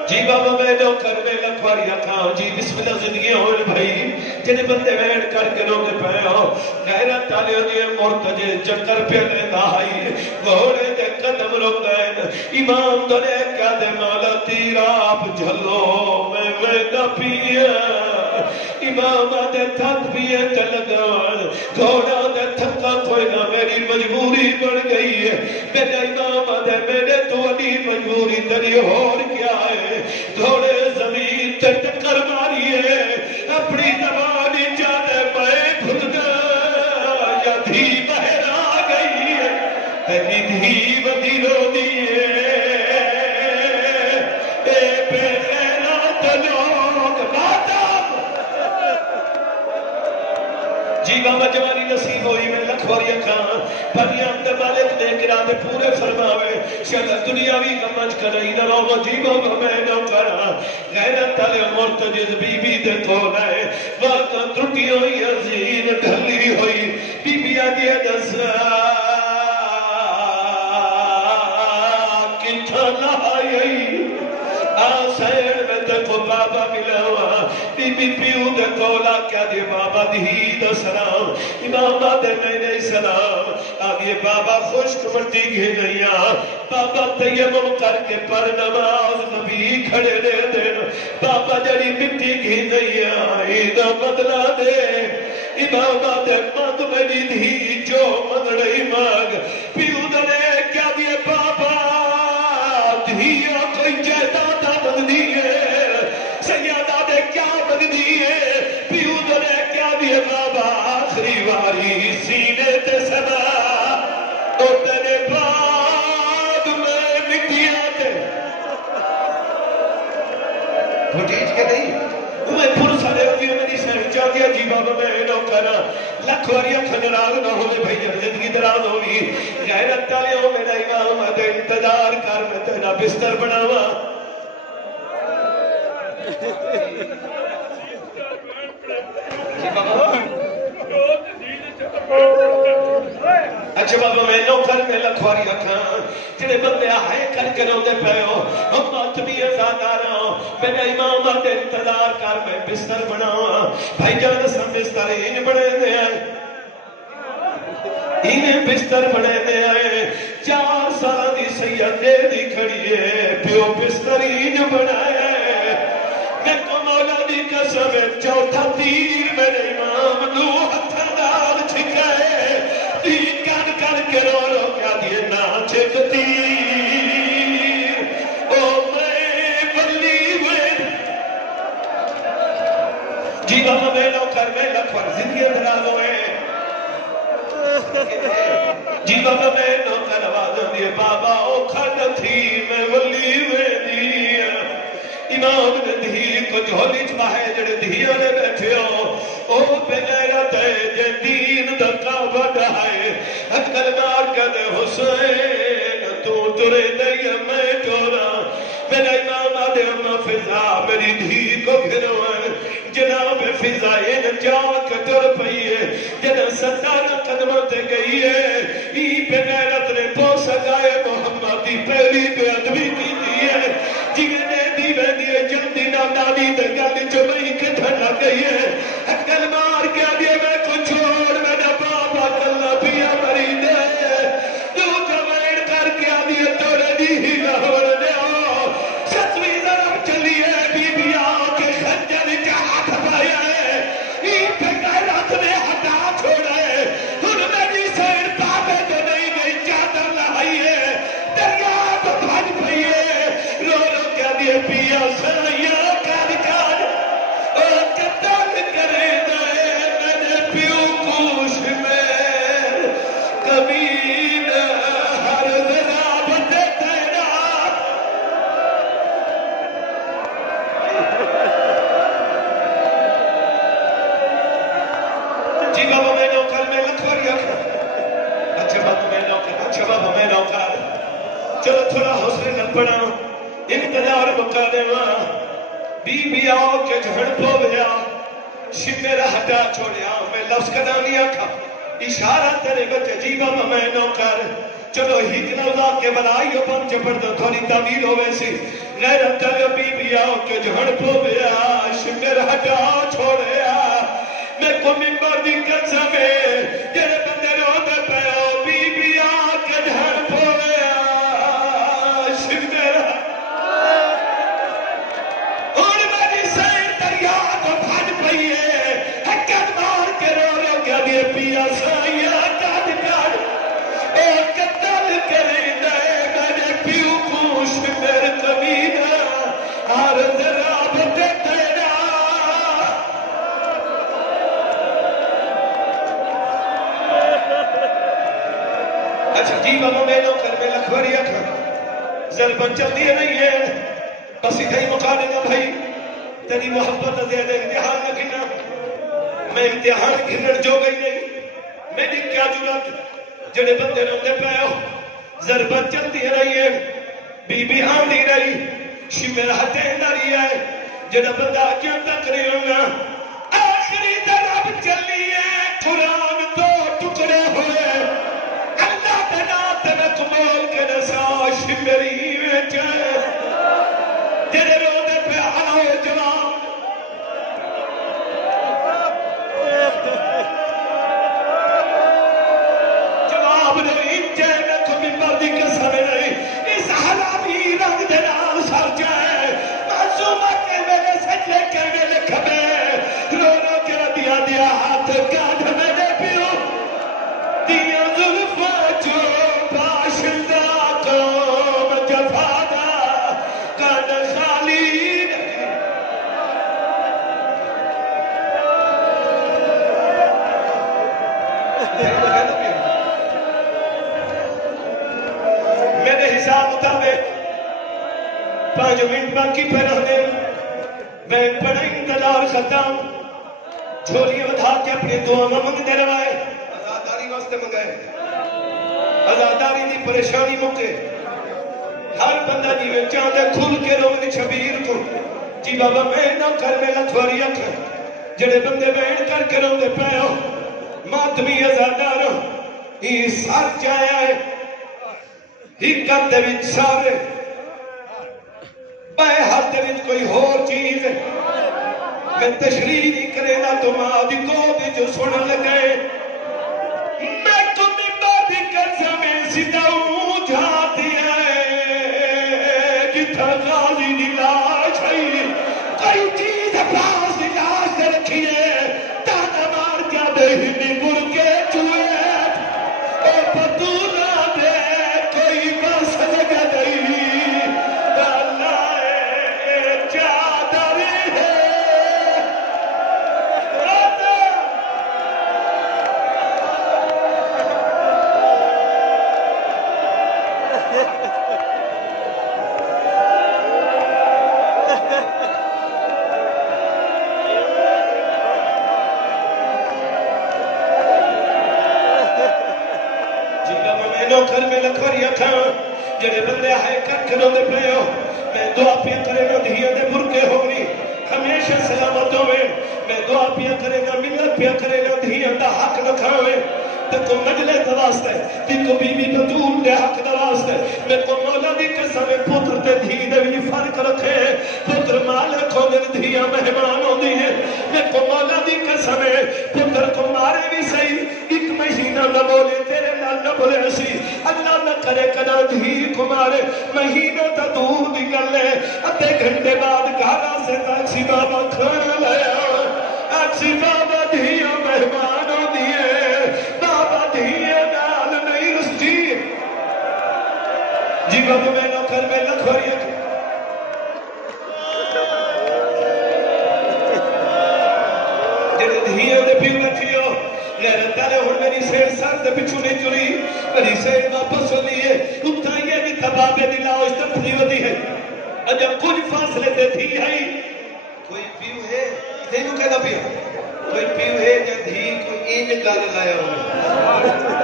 جی بابا میں نو کر میں لکھواری رکھا جی بسم اللہ زندگی ہوئے بھائی جنہیں بندے بیٹھ کر کے لوگ پہ ہو غیرت تالیوں دیئے مرتجے چکر پہ لینا آئی گھوڑے دے قدم رک گئے امام دنے کہا دے مولا تیرا آپ جھلو میں ویدہ پیا امام دے تھک پیے تلگان گھوڑا دے تھکا کوئی نہ میری مجبوری بڑھ گئی ہے میرے امام دے میرے تو انی مجبوری تری اور کیا ہے گھوڑے زمین تے ٹکر ماری ہے اپنی زبانی جانے پائے بھت گیا یا دھی بہر آ گئی ہے تیری دھی بدی رو دیئے اے بے غیرات لوگ باتم جی بابا جوانی نصیب ہوئی میں لکھ لکھواری کھان پریاں دے مالک دے گراتے پورے فرماوے شاید دنیاوی کمج کرائی نہ رو وجیبوں کو میں نہ کرا غیرت تلے مرتجز بی بی دے کول آئے واقع ترٹی ہوئی عزین ڈھلی ہوئی بی بی آدھے دسا کتھا لائی آسین میں تکو بابا ملاوا بی بی پیو دے کولا کیا دے بابا دی دا سلام امام آدھے میں سلام آگے بابا خوشک مرتی گھے گئیا بابا تیمم کر کے پر نماز نبی کھڑے دے دین بابا جڑی مٹی گھے گئیا ایدہ بدلا دے امام آدھے مند میری دھی جو مندڑی مانگ پیو دنے کیا دے بابا دھیا کوئی جیدادہ مند دیئے سیادہ دے کیا مند دیئے پیو دنے کیا دے بابا آخری واری سینے تے سنا تو تیرے بعد میں مٹیا تے بھٹیج کے نہیں میں پھر سارے ہوگی میری سہن چاہ گیا جی بابا میں نو کرا لکھواریاں کھنراغ نہ ہوئے بھئی زندگی دراز ہوئی غیرت تالے ہو میرا امام دے انتظار کر میں تیرا بستر بناوا جی بابا اچھا بابا میں نو کر میں لکھواری اکھاں جنہیں بندے آئے کر کے رو دے پہ ہو ہم ماتمی ازادارا میرا امام آتے انتظار کر میں بستر بناوا بھائی جان سب بستر ان بڑے دے آئے انہیں بستر بڑے دے آئے 4 سال دی سیدے دی کھڑی ہے پیو بستر ان بڑھائے میں کو مولا دی قسم چوتھا تیر میرے امام نو ہتھا دار چھکائے کر کے رو رو کیا دیے ناچے تیر او میں بلی ہوئے جی بابا میں نو کر میں لکھوار زندگی دراز ہوئے جی بابا میں نو کر آواز دیے بابا او کھڑ تھی میں بلی ہوئے دیا امام نے دھی کو جھولی چاہے جڑے دھیاں نے بیٹھے ہو او پہ غیرت ہے جے دین دکا بڑھائے اکل مار کر حسین تو ترے دیا میں ٹورا میرا امام آدھے اما فضا میری دھی کو گھروان جناب فضائیں جاک ٹر پئیے جنہ ستانہ قدمت گئی ہے ای پہ غیرت نے پوس گائے محمدی پہلی پہ ادبی کی دیئے جگنے دی بہنیے جلدی نہ دانی دنگالی چمئی کٹھا نہ گئی ہے اکل مار کے دیئے میں کو چھوڑ میرا بابا کلہ پیا مری دے تو جمعین کر کے دیئے توڑے دی ہی لہوڑ دے ہو ستوی ضرب چلیے بی بی آکے خنجر کا ہاتھ پایا ہے ای پہ غیرت نے ہٹا چھوڑا ہے ان میری سیر پاپے تو نہیں گئی چادر لہائی ہے دریاب بھج پئیے رو رو کیا دیئے پیا سائیہ کار کار او قتل کرے دائے میرے پیو کوش میں کبھی نہ ہر ذراب دے تیرا جی بابا میں نوکر میں لکھواری اکھا اچھا بابا میں نوکر اچھا بابا میں نوکر چلو تھوڑا حوصلے نہ پڑا انتظار مکا دے ماں بی بی آؤ کے جھڑ پو بیا شمیرا ہٹا چھوڑیا میں لفظ کدا نہیں آکھا اشارہ تیرے بچے جی بابا میں نوکر چلو ہیک نوزا کے بلائیو بن چپڑ دو تھوڑی تعمیل ہو ویسی غیرت تیرے بی بی آؤ کے جھڑ پو بیا شمیرا ہٹا چھوڑیا میں کو ممبر دی قسم ہے تیرے بندے رو دے پہو بی بی آؤ کے جھڑ پو بیا شمیرا پیا سائیہ کاٹ کاٹ او قتل کرے دائے میرے پیو کوش میرے کبیرہ ہر ذراب دے تیرا اچھا جی بابا میں نو کر میں لکھواری اکھا ضربن چل دیئے نہیں ہے بس ہی کہیں مقابلے گا بھائی تیری محبت دے دے امتحان نہ گھنا میں امتحان گھنر جو گئی نہیں میری کیا ضرورت جڑے بندے روندے پے ہو ضربت چلتی رہی ہے بی بی آندی رہی شمر ہتھیں رہی ہے جڑا بندہ کیوں تک نہیں ہوگا آخری درب چلی ہے قرآن دو ٹکڑے ہوئے اللہ بنات میں کمول کے نسا شمری میں چاہے جڑے روندے پے آؤ جوان جواب نہیں چین کو ممبر دی قسم نہیں اس حلامی رنگ دنال سر جائے معصومہ کے میرے سجلے کے میرے کھبے رو رو کے دیا دیا ہاتھ کاٹ میرے پیو دیا ظلفہ جو باشندہ قوم جفادہ کان خالی میرے حساب مطابق 5 منٹ باقی پہ رہنے میں پڑھا انتظار ختم جھولیاں بدھا کے اپنی دعا میں منگتے روائے آزاداری واسطے منگائے آزاداری دی پریشانی مکے ہر بندہ جیوے چاہتے کھل کے رونے شبیر کو جی بابا میں نہ کر میں لکھواری اکھا جڑے بندے بین کر کے رونے پہ ہو ماتمی آزادارو ہی سار چاہیا ہے ہی کم دے وچ سارے بے ہاتھ دے وچ کوئی ہور چیز ہے میں تشریح نہیں کرے نا تو ماں دی کو دی جو سن لگے میں تو ممبر دی قسم سیدھا اونجھا دیا ہے جتھا غازی دی لاش ہے کوئی چیز پاس دی لاش دے رکھی ہے تانا مار کیا دے ہنی مر کے چوئے اے پتولا دے کوئی بس لگا دئی اللہ اے چادر ہے گھر میں لکھوری اکھاں جڑے بندے آئے کر کرو دے پہ ہو میں دعا پیا کرے گا دھیاں دے برکے ہوگی ہمیشہ سلامت ہوئے میں دعا پیا کرے گا ملت پیا کرے گا دھیاں دا حق نکھاوے تکو مجلے دواستے تکو بی بی بطول دے حق دواستے میں کو مولا دی قسم پتر تے دھی دے بھی فرق رکھے پتر مالک ہو دے دھیاں مہمان ہو دی ہے میں کو مولا دی قسم پتر کو مارے بھی صحیح ایک مہینہ نہ بولے تیرے نال نہ بولے اسی اللہ نہ کرے کنا دھی کو مارے مہینہ تا دور دی گلے ادھے گھنٹے بعد گھارا سے تاکسی بابا کھانا لیا اکسی بابا دھیاں مہمان ہو دیئے بابا دھیاں نال نہیں رستی جی بابا میں نہ کر میں لکھوری اکھا جنہیں دھیاں دے بھی بچی ہو غیرت دارے ہون میری سیر سر دے پچھو نہیں چلی میری سیر واپس ہو لیے اتائیے بھی تبابے دلاؤ اس طرف نہیں ہوتی ہے جب کچھ فاصلے دے تھی ہے کوئی پیو ہے تینوں کہنا پیا کوئی پیو ہے یا دھی کوئی اینج گال لایا ہوئے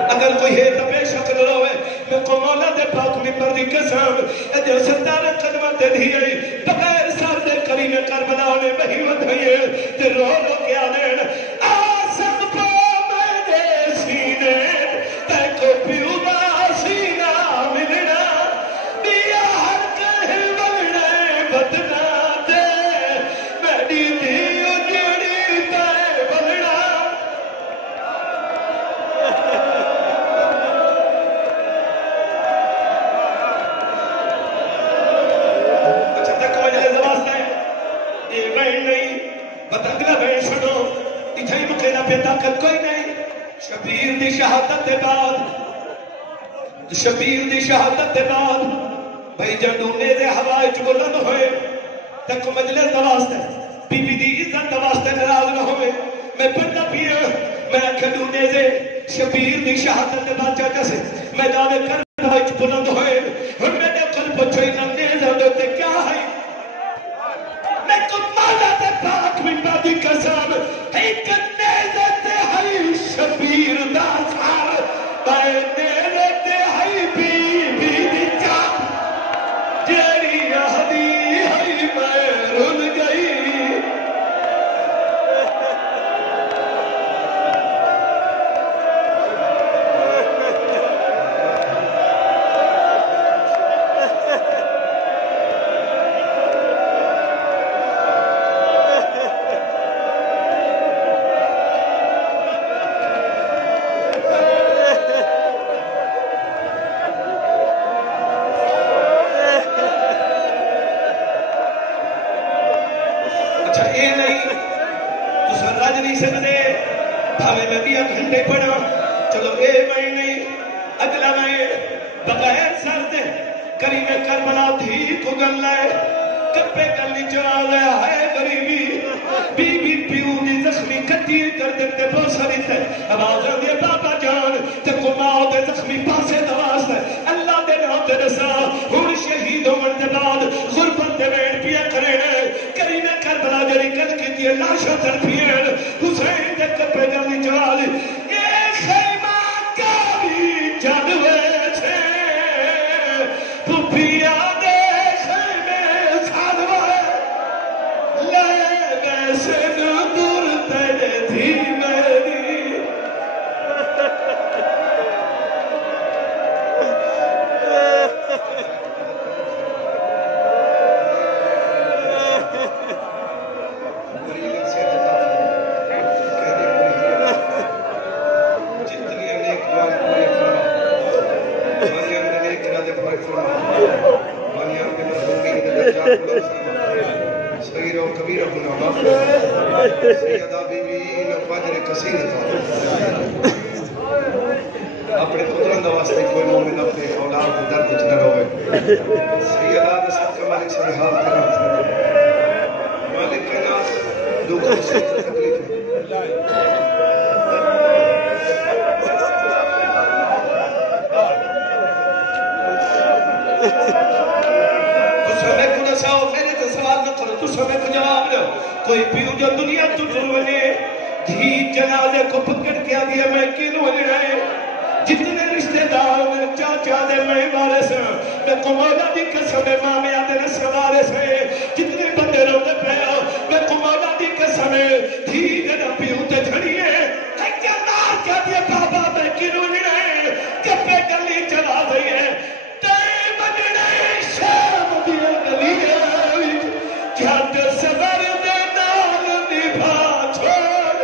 اگر کوئی ہے تو بے شک روے میں کو مولا دے پاک ممبر دی قسم جو ستارہ قدمہ تے دھی ہے بغیر سار دے کریم کربلا نے بہی ودھائیے تے رو رو کے آدین آسم کو میں دے سینے تے کو پیو دا سینہ ملنا دیا ہر کہل بلنے بدنا دے میری دیو جڑی تے بلنا اچھا تک مجھے زواستا ہے یہ بہن نہیں بتا اگلا بہن سنو اتھا ہی مکینا پہ طاقت کوئی نہیں شبیر دی شہادت دے بعد بھائی جنڈونے دے ہوائے چ بلند ہوئے تک مجلس دواستے بی بی دی عزت دواستے ناراض نہ ہوئے میں پڑھتا پیا میں کھڈونے دے شبیر دی شہادت دے بعد چاچا سے میدان کربلا وچ بلند ہوئے ہن میں نے قلب پچھوئی نندے زندے تے کیا ہے میں کو مولا تے پاک ممبر دی قسم ایک نیزے تے ہے شبیر دا نہیں پڑا چلو اے میں نہیں اگلا میں بغیر سر دے کریم کربلا تھی کو گل ہے کپے گلی چلا لیا ہے غریبی بی بی پیو دی زخمی کٹی کر دیتے بوسری تھے آواز آدھے بابا جان تے کماؤ دے زخمی پاسے نواز ہے اللہ دے نوتے رسا ہون شہید ہومن دے بعد غربت دے بیٹ پیا کرے کریم کربلا جری کل کی دیئے لاشا تر پیئن حسین دے کپے گلی چلا لی اے خیمہ کاری جانوے چھے پوپیا دے خیمے سانوے لے ویسے دور تیرے تھی میری صغیر و کبیر گناہ مغفرت سیدہ بی بی نو اجر کثیر عطا اپنے پتران دا واسطے کوئی مومن اپنے اولاد دے درد وچ نہ روے سیدہ دے صدقہ مالک سے حال کرا مالک کائنات دکھ سے تکلیف کوئی پیو جو دنیا تو ٹرونے دھی جنازے کو پکڑ کے آدھیا میں کینوں لڑائے جتنے رشتہ دار میں چاچا دے میں بارے سے میں کمولا دی قسم مامی آدھے نسل بارے سے جتنے بندے روتے پہا میں کمولا دی قسم دھی جنا پیو تے جھڑیے ایک جنار کیا دیا بابا میں کینوں لڑائے کپے گلی چلا دئیے تے بجنے شام دیا گلی جھاٹ سبر دے نال نبھا چھوڑ